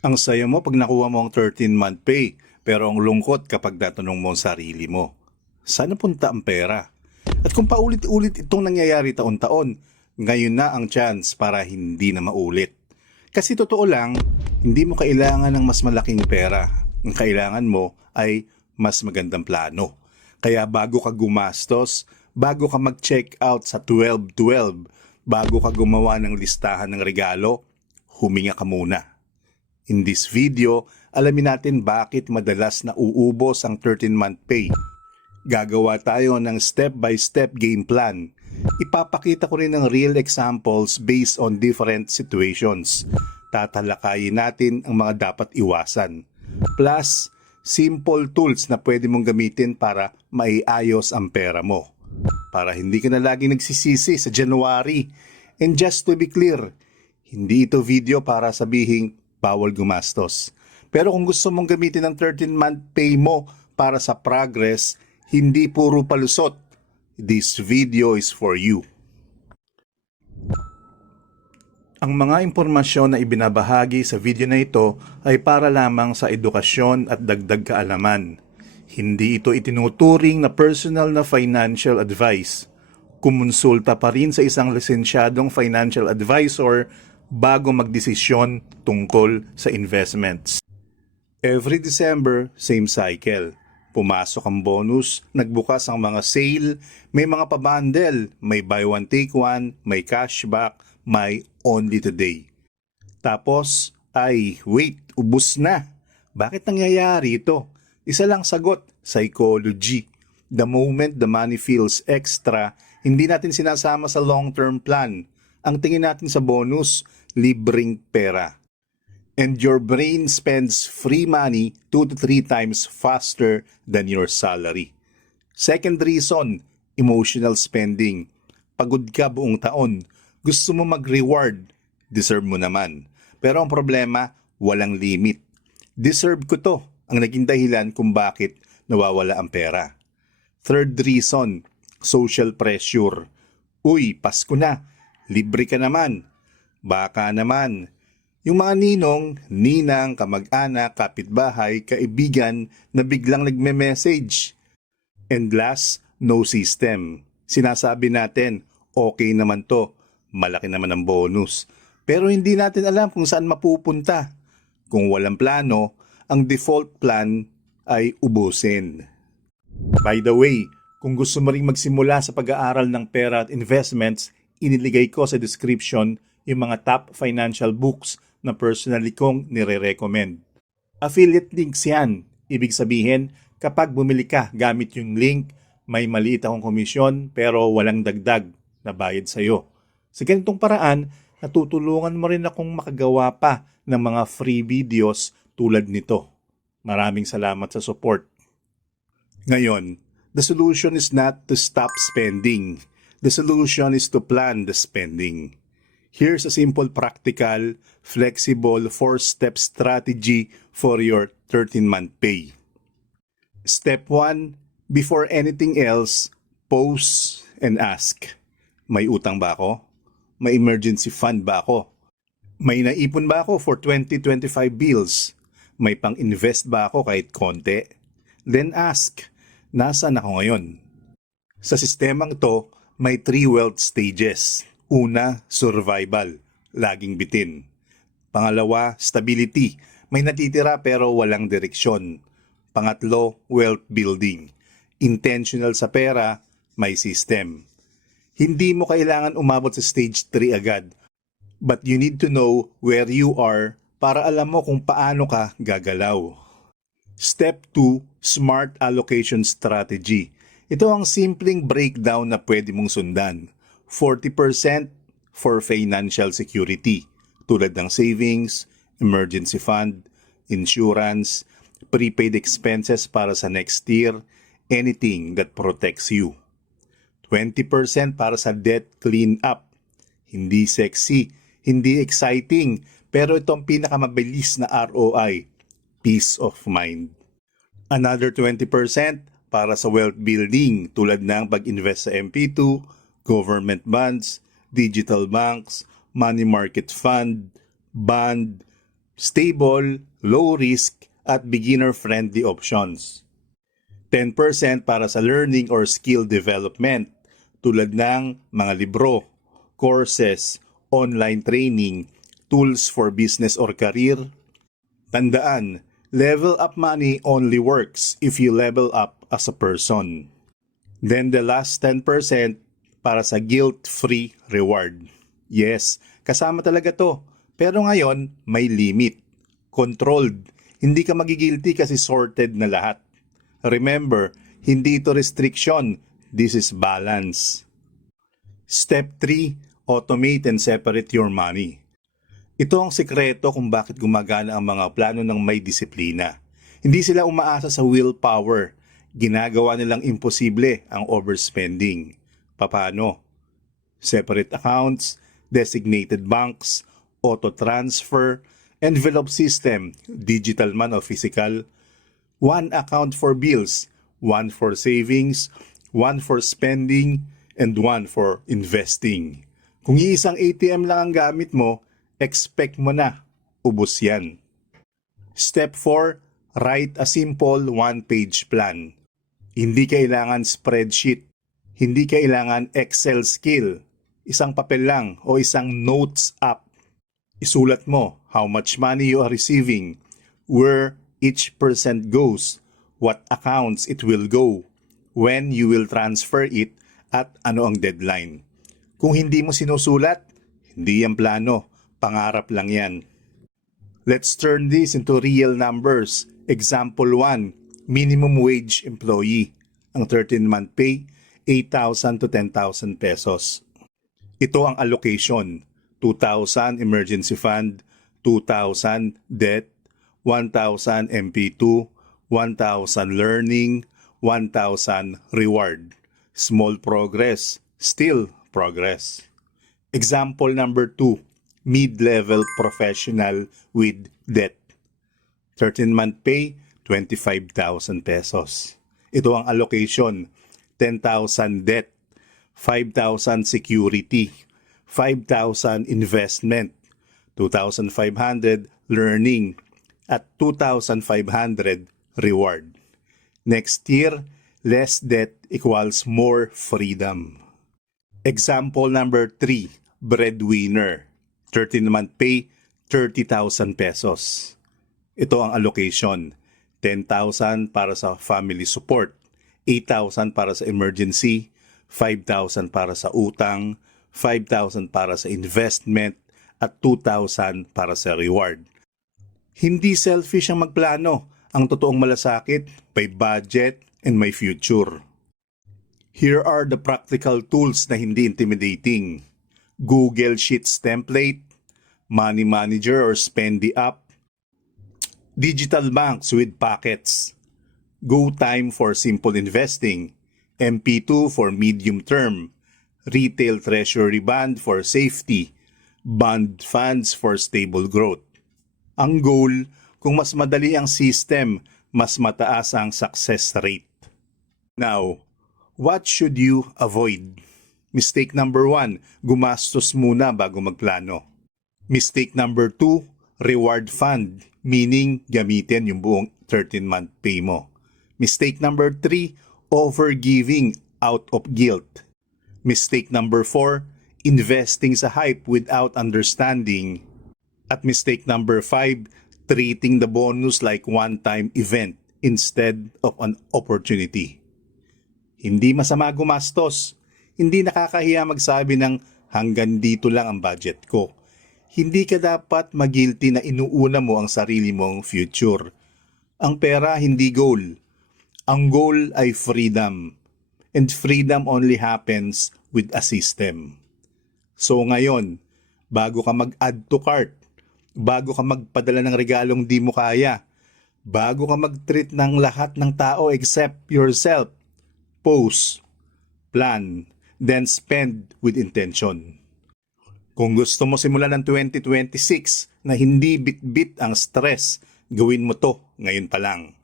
Ang saya mo pag nakuha mo ang 13-month pay, pero ang lungkot kapag natanong mo ang sarili mo. Saan napunta ang pera? At kung paulit-ulit itong nangyayari taon-taon, ngayon na ang chance para hindi na maulit. Kasi totoo lang, hindi mo kailangan ng mas malaking pera. Ang kailangan mo ay mas magandang plano. Kaya bago ka gumastos, bago ka mag-check out sa 12-12, bago ka gumawa ng listahan ng regalo, huminga ka muna. In this video, alamin natin bakit madalas nauubos ang 13-month pay. Gagawa tayo ng step-by-step game plan. Ipapakita ko rin ng real examples based on different situations. Tatalakayin natin ang mga dapat iwasan. Plus, simple tools na pwede mong gamitin para maiayos ang pera mo. Para hindi ka na lagi nagsisisi sa January. And just to be clear, hindi ito video para sabihing bawal gumastos. Pero kung gusto mong gamitin ang 13-month pay mo para sa progress, hindi puro palusot. This video is for you. Ang mga impormasyon na ibinabahagi sa video na ito ay para lamang sa edukasyon at dagdag kaalaman. Hindi ito itinuturing na personal na financial advice. Kumonsulta pa rin sa isang lisensyadong financial advisor bago magdesisyon tungkol sa investments. Every December, same cycle. Pumasok ang bonus, nagbukas ang mga sale, may mga pabundle, may buy one take one, may cashback, may only today. Tapos, wait, ubus na. Bakit nangyayari ito? Isa lang sagot, psychology. The moment the money feels extra, hindi natin sinasama sa long-term plan. Ang tingin natin sa bonus, libreng pera. And your brain spends free money 2 to 3 times faster than your salary. Second reason, emotional spending. Pagod ka buong taon. Gusto mo mag-reward. Deserve mo naman. Pero ang problema, walang limit. Deserve ko to. Ang naging dahilan kung bakit nawawala ang pera. Third reason, social pressure. Uy, Pasko na. Libre ka naman. Baka naman. Yung mga ninong, ninang, kamag-anak, kapitbahay, kaibigan na biglang nagme-message. And last, no system. Sinasabi natin, okay naman to, malaki naman ang bonus. Pero hindi natin alam kung saan mapupunta. Kung walang plano, ang default plan ay ubusin. By the way, kung gusto mo ring magsimula sa pag-aaral ng pera at investments, iniligay ko sa description yung mga top financial books na personally kong nire-recommend. Affiliate links yan. Ibig sabihin, kapag bumili ka gamit yung link, may maliit akong komisyon pero walang dagdag na bayad sa'yo. Sa ganitong paraan, natutulungan mo rin akong makagawa pa ng mga free videos tulad nito. Maraming salamat sa support. Ngayon, the solution is not to stop spending. The solution is to plan the spending. Here's a simple, practical, flexible 4-step strategy for your 13-month pay. Step 1, before anything else, pause and ask. May utang ba ako? May emergency fund ba ako? May naipon ba ako for 2025 bills? May pang-invest ba ako kahit konti? Then ask, nasaan ako ngayon? Sa sistemang ito, may 3 wealth stages. Una, survival, laging bitin. Pangalawa, stability, may natitira pero walang direksyon. Pangatlo, wealth building, intentional sa pera, may system. Hindi mo kailangan umabot sa stage 3 agad, but you need to know where you are para alam mo kung paano ka gagalaw. Step 2, smart allocation strategy. Ito ang simpleng breakdown na pwede mong sundan. 40% for financial security, tulad ng savings, emergency fund, insurance, prepaid expenses para sa next year, anything that protects you. 20% para sa debt clean-up. Hindi sexy, hindi exciting, pero ito ang pinakamabilis na ROI, peace of mind. Another 20% para sa wealth building tulad ng pag-invest sa MP2, government bonds, digital banks, money market fund, bond, Stable, low risk, at beginner-friendly options. 10% para sa learning or skill development tulad ng mga libro, courses, online training, tools for business or career. Tandaan, level up money only works if you level up as a person. Then the last 10% para sa guilt-free reward. Yes, kasama talaga to. Pero ngayon, may limit. Controlled. Hindi ka magigilty kasi sorted na lahat. Remember, hindi ito restriction. This is balance. Step 3, automate and separate your money. Ito ang sikreto kung bakit gumagana ang mga plano ng may disiplina. Hindi sila umaasa sa willpower. Ginagawa nilang imposible ang overspending. Paano? Separate accounts, designated banks, auto-transfer, envelope system, digital man o physical, one account for bills, one for savings, one for spending, and one for investing. Kung iisang ATM lang ang gamit mo, expect mo na, ubos yan. Step 4, write a simple one-page plan. Hindi kailangan spreadsheet, hindi kailangan Excel skill. Isang papel lang o isang notes app. Isulat mo how much money you are receiving, where each percent goes, what accounts it will go, when you will transfer it, at ano ang deadline. Kung hindi mo sinusulat, hindi yan plano, pangarap lang yan. Let's turn this into real numbers. Example 1, minimum wage employee. Ang 13-month pay, 8,000 to 10,000 pesos. Ito ang allocation, 2,000 emergency fund, 2,000 debt, 1,000 MP2, 1,000 learning, 1,000 reward. Small progress, still progress. Example number 2, mid-level professional with debt. 13-month pay, 25,000 pesos. Ito ang allocation, 10,000 debt, 5,000 security, 5,000 investment, 2,500 learning, at 2,500 reward. Next year, less debt equals more freedom. Example number 3, breadwinner. 13-month pay, 30,000 pesos. Ito ang allocation. 10,000 para sa family support, 8,000 para sa emergency, 5,000 para sa utang, 5,000 para sa investment, at 2,000 para sa reward. Hindi selfish ang magplano. Ang totoong malasakit, may budget and may future. Here are the practical tools na hindi intimidating. Google Sheets template, Money Manager or Spendy app, digital banks with pockets, GoTime for simple investing, MP2 for medium term, retail treasury bond for safety, bond funds for stable growth. Ang goal, kung mas madali ang system, mas mataas ang success rate. Now, what should you avoid? Mistake number 1, gumastos muna bago magplano. Mistake number 2, reward fund, meaning gamitin yung buong 13-month pay mo. Mistake number 3, overgiving out of guilt. Mistake number 4, investing sa hype without understanding. At mistake number 5, treating the bonus like one-time event instead of an opportunity. Hindi masama gumastos. Hindi nakakahiya magsabi ng hanggang dito lang ang budget ko. Hindi ka dapat magilty na inuuna mo ang sarili mong future. Ang pera hindi goal. Ang goal ay freedom. And freedom only happens with a system. So ngayon, bago ka mag-add to cart, bago ka magpadala ng regalong di mo kaya, bago ka mag-treat ng lahat ng tao except yourself, pause, plan, then spend with intention. Kung gusto mo simulan ng 2026 na hindi bit-bit ang stress, gawin mo to ngayon pa lang.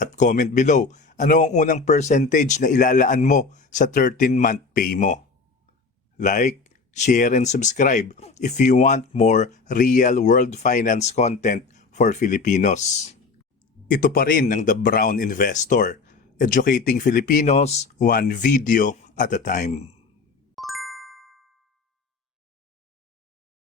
At comment below, ano ang unang percentage na ilalaan mo sa 13-month pay mo? Like, Share and subscribe if you want more real world finance content for Filipinos. Ito pa rin ang The Brown Investor, educating Filipinos one video at a time.